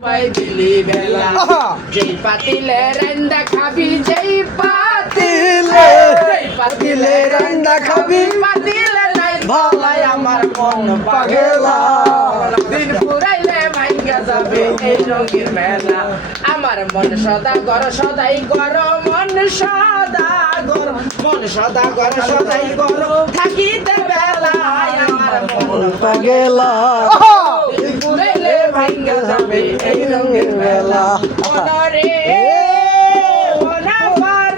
ভাই দিলি বেলা যেই পাতিলে রান্দা খাবি যেই পাতিলে রান্দা খাবি পাতিলে নাই ভালাই আমার মন পাগলা দিন ফুরাইলে ভাঙ্গা যাবে এই রঙের মেলা আমার মন সদাগর সদাই গর মন সদাগর সদাই গর থাকিতে বেলায় আমার মন পাগলা দিন ফুরাইলে ভাঙ্গা যাবে এই রঙের মেলা ওরে ওনাবার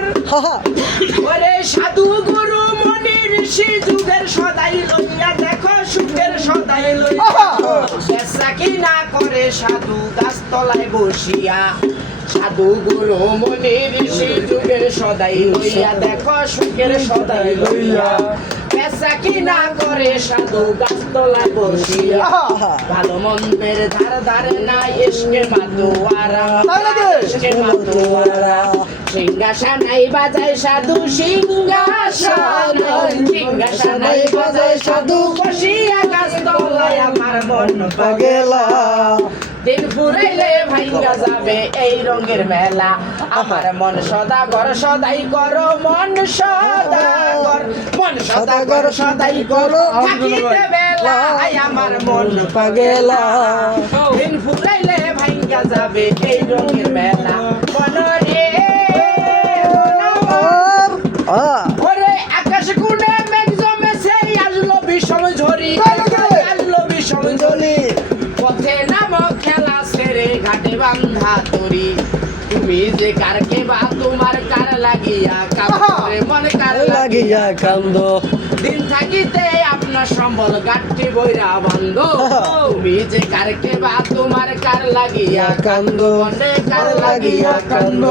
ওরে সাধু গুরু মনি ঋষি যুগের সদাই লইয়া দেখো সুখের সদাই লইয়া বেচা কিনা করে সাধু গাছতলায় বসিয়া সাধু গুরু মনি ঋষি যুগের সদাই লইয়া দেখো সুখের সদাই লইয়া বেচা কিনা করে সাধু গাছতলায় বসিয়া ভালো মন্দের ধার ধারে নাই এসকে মাতোয়ারা সিংহাসনাই বাজায় সাধু সিংহাসনাই বাজায় সাধু বসিয়া গাছতলায় আমার মন পাগলা দিন ফুরাইলে ভাঙ্গা যাবে এই রঙের মেলা আমার মন সদাগর সদাই করো মন সদাগর সদাই করো থাকিতে বেলায় আমার মন পাগলা দিন ফুরাইলে ভাঙ্গা যাবে এই রঙের মেলা মনরে ওরে আকাশ কোণে মেঘ জমেছে আসলো বিষম ঝরি পথে নামো খেলা ছেড়ে ঘাটে বান্ধা তরি তুমি যে কারকে বা তোমার কার লাগিয়া কাপড়ে মন কার লাগিয়া কান্দ দিন থাকিতে আপনার সম্বল গাঠটি বইরা বন্ধ তুমি যে কারকে বা তোমার কার লাগিয়া কান্দ মনে কার লাগিয়া কান্দ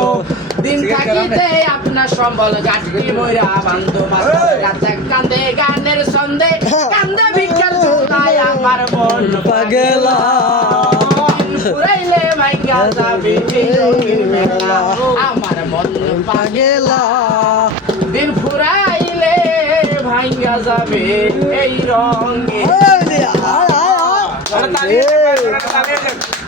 দিন থাকিতে আপনার সম্বল গাঠটি বইরা বন্ধ গাছে কান্দে গানের সন্দে কান্দে বিকাল ঝোলায় আমার মন পাগলা ফুরাইলে ভাঙ্গা যাবে এই রঙের মেলা আমার মন পাগলা দিন ফুরাইলে ভাঙ্গা যাবে এই রঙের